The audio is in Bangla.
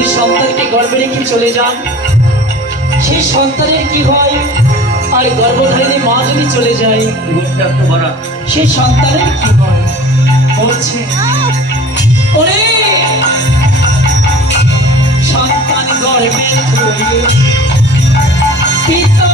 যদি সন্তানকে গর্ভে রেখে চলে যান, সেই সন্তানের কি হয়? আর গর্ভধারিণী মা যদি চলে যায়, সেই সন্তানের কি হয়? বলছে ওরে সন্তান গর্ভে ধরে পিতা